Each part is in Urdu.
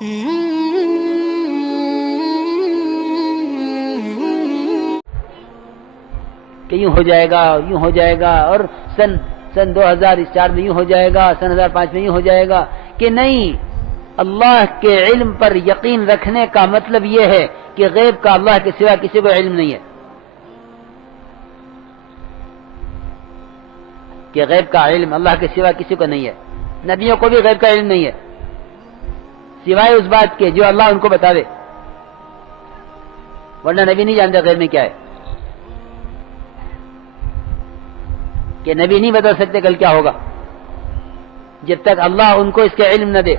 کہ یوں ہو جائے گا، یوں ہو جائے گا، اور سن 2004 میں یوں ہو جائے گا، سن 2005 میں یوں ہو جائے گا، کہ نہیں، اللہ کے علم پر یقین رکھنے کا مطلب یہ ہے کہ غیب کا اللہ کے سوا کسی کو علم نہیں ہے، کہ غیب کا علم اللہ کے سوا کسی کو نہیں ہے، نبیوں کو بھی غیب کا علم نہیں ہے سوائے اس بات کے جو اللہ ان کو بتا دے، ورنہ نبی نہیں جانتے غیب میں کیا ہے، کہ نبی نہیں بتا سکتے کل کیا ہوگا جب تک اللہ ان کو اس کے علم نہ دے۔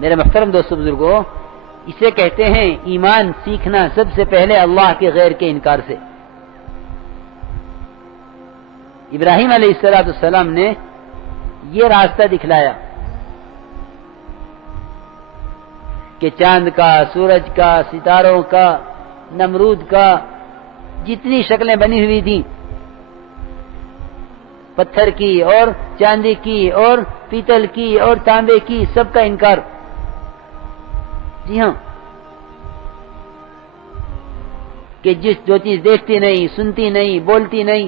میرے محترم دوستو بزرگوں، اسے کہتے ہیں ایمان سیکھنا سب سے پہلے اللہ کے غیر کے انکار سے۔ ابراہیم علیہ السلام نے یہ راستہ دکھلایا کہ چاند کا، سورج کا، ستاروں کا، نمرود کا، جتنی شکلیں بنی ہوئی تھیں، پتھر کی اور چاندی کی اور پیتل کی اور تانبے کی، سب کا انکار۔ جی ہاں، کہ جو چیز دیکھتی نہیں، سنتی نہیں، بولتی نہیں،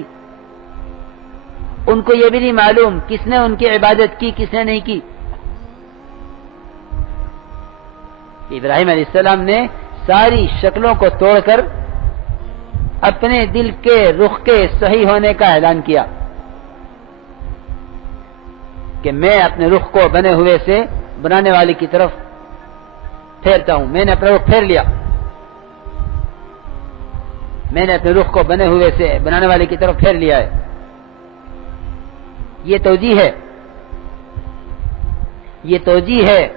ان کو یہ بھی نہیں معلوم کس نے ان کی عبادت کی، کس نے نہیں کی۔ ابراہیم علیہ السلام نے ساری شکلوں کو توڑ کر اپنے دل کے رخ کے صحیح ہونے کا اعلان کیا کہ میں اپنے رخ کو بنے ہوئے سے بنانے والے کی طرف پھیرتا ہوں، میں نے اپنا رخ پھیر لیا، میں نے اپنے رخ کو بنے ہوئے سے بنانے والے کی طرف پھیر لیا ہے۔ یہ توجیہ ہے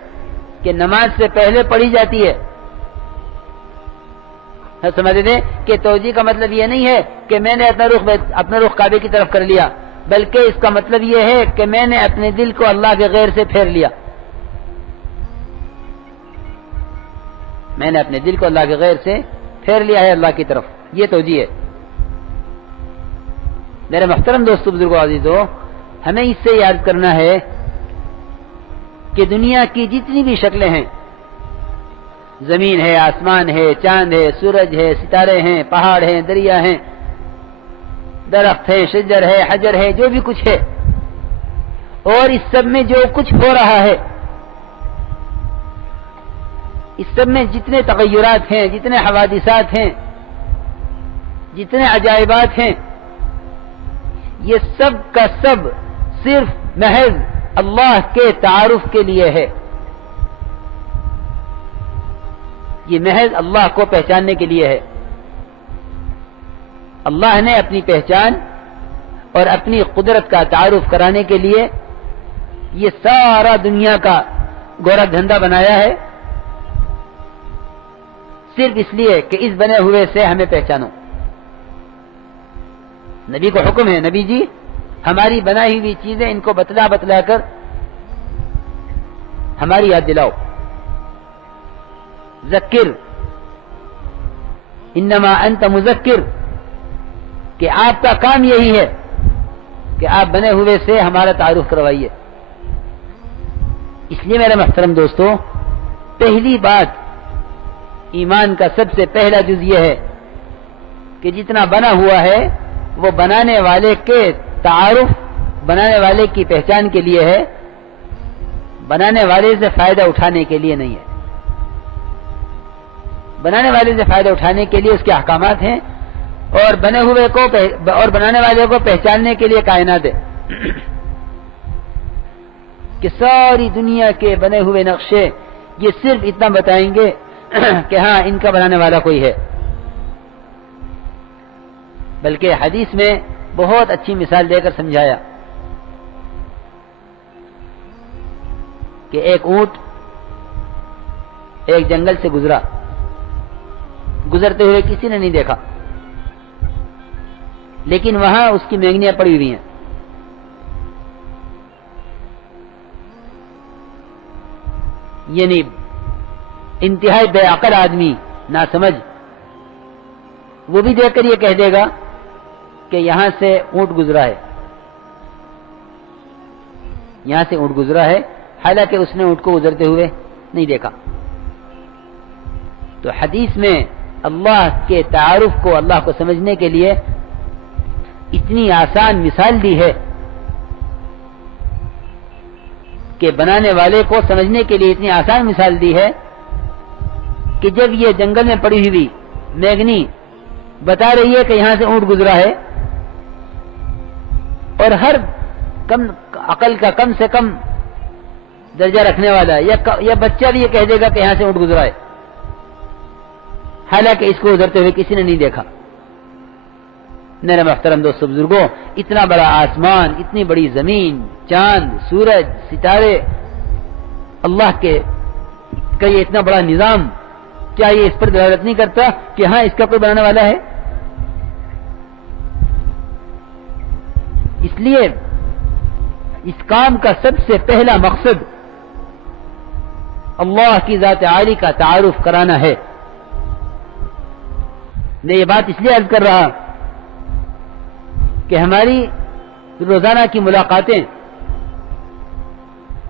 کہ نماز سے پہلے پڑھی جاتی ہے۔ سمجھتے ہیں کہ توجیہ کا مطلب یہ نہیں ہے کہ میں نے اپنا رخ کعبے کی طرف کر لیا، بلکہ اس کا مطلب یہ ہے کہ میں نے اپنے دل کو اللہ کے غیر سے پھیر لیا، میں نے اپنے دل کو اللہ کے غیر سے پھیر لیا ہے اللہ کی طرف، یہ توجیہ ہے۔ میرے محترم دوستو بزرگوں عزیزو، ہمیں اس سے یاد کرنا ہے کہ دنیا کی جتنی بھی شکلیں ہیں، زمین ہے، آسمان ہے، چاند ہے، سورج ہے، ستارے ہیں، پہاڑ ہیں، دریا ہیں، درخت ہے، شجر ہے، حجر ہے، جو بھی کچھ ہے، اور اس سب میں جو کچھ ہو رہا ہے، اس سب میں جتنے تغیرات ہیں، جتنے حوادثات ہیں، جتنے عجائبات ہیں، یہ سب کا سب صرف محض اللہ کے تعارف کے لیے ہے، یہ محض اللہ کو پہچاننے کے لیے ہے۔ اللہ نے اپنی پہچان اور اپنی قدرت کا تعارف کرانے کے لیے یہ سارا دنیا کا گورکھ دھندا بنایا ہے، صرف اس لیے کہ اس بنے ہوئے سے ہمیں پہچانو۔ نبی کو حکم ہے، نبی جی ہماری بنائی ہوئی چیزیں ان کو بتلا بتلا کر ہماری یاد دلاؤ۔ ذکر انما انت مذکر، کہ آپ کا کام یہی ہے کہ آپ بنے ہوئے سے ہمارا تعارف کروائیے۔ اس لیے میرے محترم دوستو، پہلی بات ایمان کا سب سے پہلا جز یہ ہے کہ جتنا بنا ہوا ہے وہ بنانے والے کے تعارف، بنانے والے کی پہچان کے لیے ہے، بنانے والے سے فائدہ اٹھانے کے لیے نہیں ہے۔ بنانے والے سے فائدہ اٹھانے کے لیے اس کے احکامات ہیں، اور بنے ہوئے کو اور بنانے والے کو پہچاننے کے لیے کائنات ہے، کہ ساری دنیا کے بنے ہوئے نقشے یہ صرف اتنا بتائیں گے کہ ہاں ان کا بنانے والا کوئی ہے۔ بلکہ حدیث میں بہت اچھی مثال دے کر سمجھایا کہ ایک اونٹ ایک جنگل سے گزرا، گزرتے ہوئے کسی نے نہیں دیکھا، لیکن وہاں اس کی مینگنیاں پڑی ہوئی ہیں۔ یعنی انتہائی بے عقل آدمی، ناسمجھ، وہ بھی دیکھ کر یہ کہہ دے گا کہ یہاں سے اونٹ گزرا ہے، یہاں سے اونٹ گزرا ہے، حالانکہ اس نے اونٹ کو گزرتے ہوئے نہیں دیکھا۔ تو حدیث میں اللہ کے تعارف کو، اللہ کو سمجھنے کے لیے اتنی آسان مثال دی ہے کہ بنانے والے کو سمجھنے کے لیے اتنی آسان مثال دی ہے کہ جب یہ جنگل میں پڑی ہوئی میگنی بتا رہی ہے کہ یہاں سے اونٹ گزرا ہے، اور ہر کم عقل کا کم سے کم درجہ رکھنے والا یا بچہ بھی یہ کہہ دے گا کہ یہاں سے اونٹ گزرا ہے، حالانکہ اس کو گزرتے ہوئے کسی نے نہیں دیکھا۔ میرے محترم دوستو بزرگوں، اتنا بڑا آسمان، اتنی بڑی زمین، چاند، سورج، ستارے، اللہ کے کا یہ اتنا بڑا نظام، کیا یہ اس پر دلالت نہیں کرتا کہ ہاں اس کا کوئی بنانے والا ہے؟ اس لیے اس کام کا سب سے پہلا مقصد اللہ کی ذات عالی کا تعارف کرانا ہے۔ میں یہ بات اس لیے عرض کر رہا کہ ہماری روزانہ کی ملاقاتیں،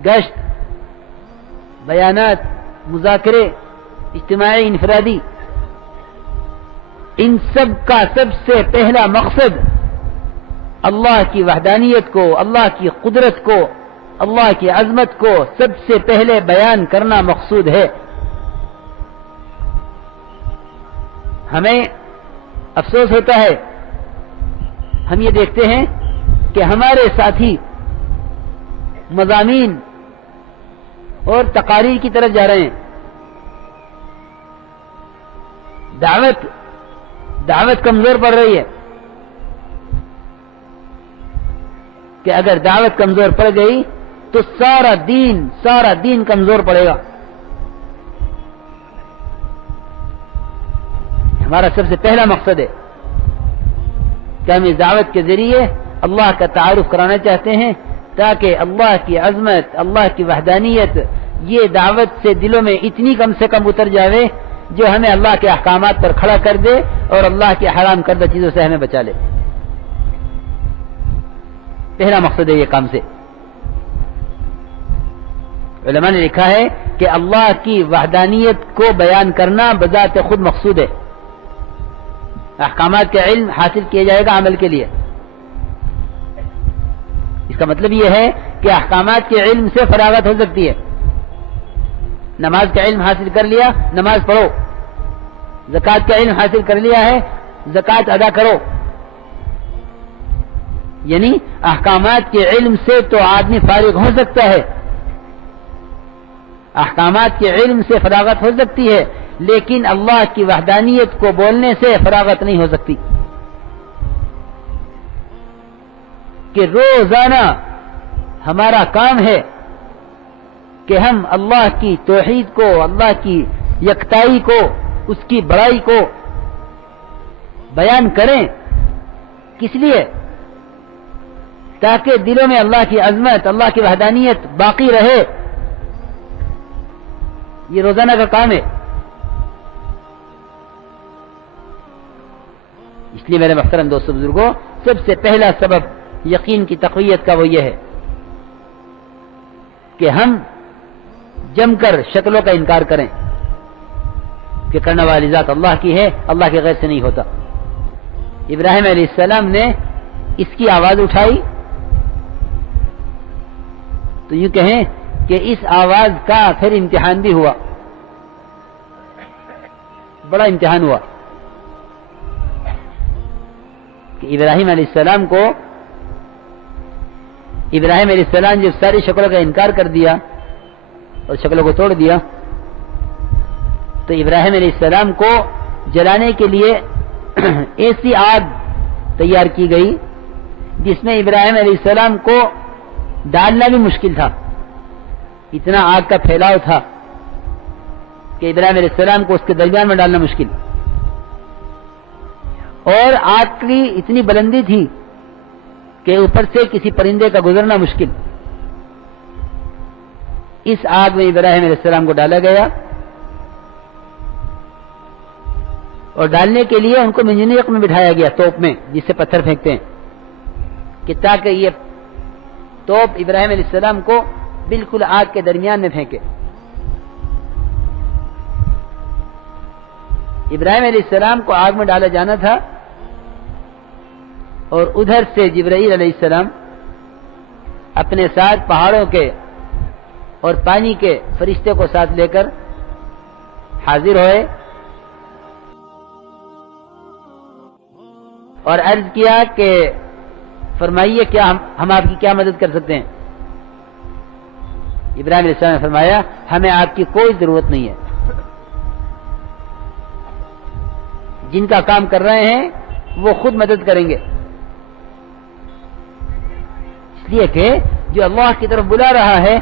گشت، بیانات، مذاکرے، اجتماعی، انفرادی، ان سب کا سب سے پہلا مقصد اللہ کی وحدانیت کو، اللہ کی قدرت کو، اللہ کی عظمت کو سب سے پہلے بیان کرنا مقصود ہے۔ ہمیں افسوس ہوتا ہے، ہم یہ دیکھتے ہیں کہ ہمارے ساتھی مضامین اور تقاریر کی طرف جا رہے ہیں۔ دعوت کمزور پڑ رہی ہے کہ اگر دعوت کمزور پڑ گئی تو سارا دین کمزور پڑے گا۔ ہمارا سب سے پہلا مقصد ہے کہ ہم اس دعوت کے ذریعے اللہ کا تعارف کرانا چاہتے ہیں، تاکہ اللہ کی عظمت، اللہ کی وحدانیت یہ دعوت سے دلوں میں اتنی کم سے کم اتر جاوے جو ہمیں اللہ کے احکامات پر کھڑا کر دے اور اللہ کے حرام کردہ چیزوں سے ہمیں بچا لے۔ پہلا مقصد ہے یہ کام سے۔ علماء نے لکھا ہے کہ اللہ کی وحدانیت کو بیان کرنا بذات خود مقصود ہے۔ احکامات کا علم حاصل کیا جائے گا عمل کے لیے۔ اس کا مطلب یہ ہے کہ احکامات کے علم سے فراغت ہو سکتی ہے۔ نماز کا علم حاصل کر لیا، نماز پڑھو۔ زکوٰۃ کا علم حاصل کر لیا ہے، زکوٰۃ ادا کرو۔ یعنی احکامات کے علم سے تو آدمی فارغ ہو سکتا ہے، احکامات کے علم سے فراغت ہو سکتی ہے، لیکن اللہ کی وحدانیت کو بولنے سے فراغت نہیں ہو سکتی۔ کہ روزانہ ہمارا کام ہے کہ ہم اللہ کی توحید کو، اللہ کی یکتائی کو، اس کی بڑائی کو بیان کریں۔ کس لیے؟ تاکہ دلوں میں اللہ کی عظمت، اللہ کی وحدانیت باقی رہے۔ یہ روزانہ کا کام ہے۔ اس لیے میرے محترم دوستو بزرگوں، سب سے پہلا سبب یقین کی تقویت کا وہ یہ ہے کہ ہم جم کر شکلوں کا انکار کریں کہ کرنے والی ذات اللہ کی ہے، اللہ کے غیر سے نہیں ہوتا۔ ابراہیم علیہ السلام نے اس کی آواز اٹھائی تو یوں کہیں کہ اس آواز کا پھر امتحان بھی ہوا، بڑا امتحان ہوا کہ ابراہیم علیہ السلام جب ساری شکلوں کا انکار کر دیا اور شکلوں کو توڑ دیا تو ابراہیم علیہ السلام کو جلانے کے لیے ایسی آگ تیار کی گئی جس میں ابراہیم علیہ السلام کو ڈالنا بھی مشکل تھا، اتنا آگ کا پھیلاؤ تھا کہ ابراہیم علیہ السلام کو اس کے درمیان میں ڈالنا مشکل، اور آگ کی اتنی بلندی تھی کہ اوپر سے کسی پرندے کا گزرنا مشکل۔ اس آگ میں ابراہیم علیہ السلام کو ڈالا گیا اور ڈالنے کے لیے ان کو منجنیق میں بٹھایا گیا، توپ میں جس سے پتھر پھینکتے ہیں، کہ تاکہ یہ توپ ابراہیم علیہ السلام کو بالکل آگ کے درمیان میں پھینکے۔ ابراہیم علیہ السلام کو آگ میں ڈالا جانا تھا اور ادھر سے جبرائیل علیہ السلام اپنے ساتھ پہاڑوں کے اور پانی کے فرشتے کو ساتھ لے کر حاضر ہوئے اور عرض کیا کہ فرمائیے کیا ہم آپ کی کیا مدد کر سکتے ہیں؟ ابراہیم علیہ السلام نے فرمایا ہمیں آپ کی کوئی ضرورت نہیں ہے، جن کا کام کر رہے ہیں وہ خود مدد کریں گے، اس لیے کہ جو اللہ کی طرف بلا رہا ہے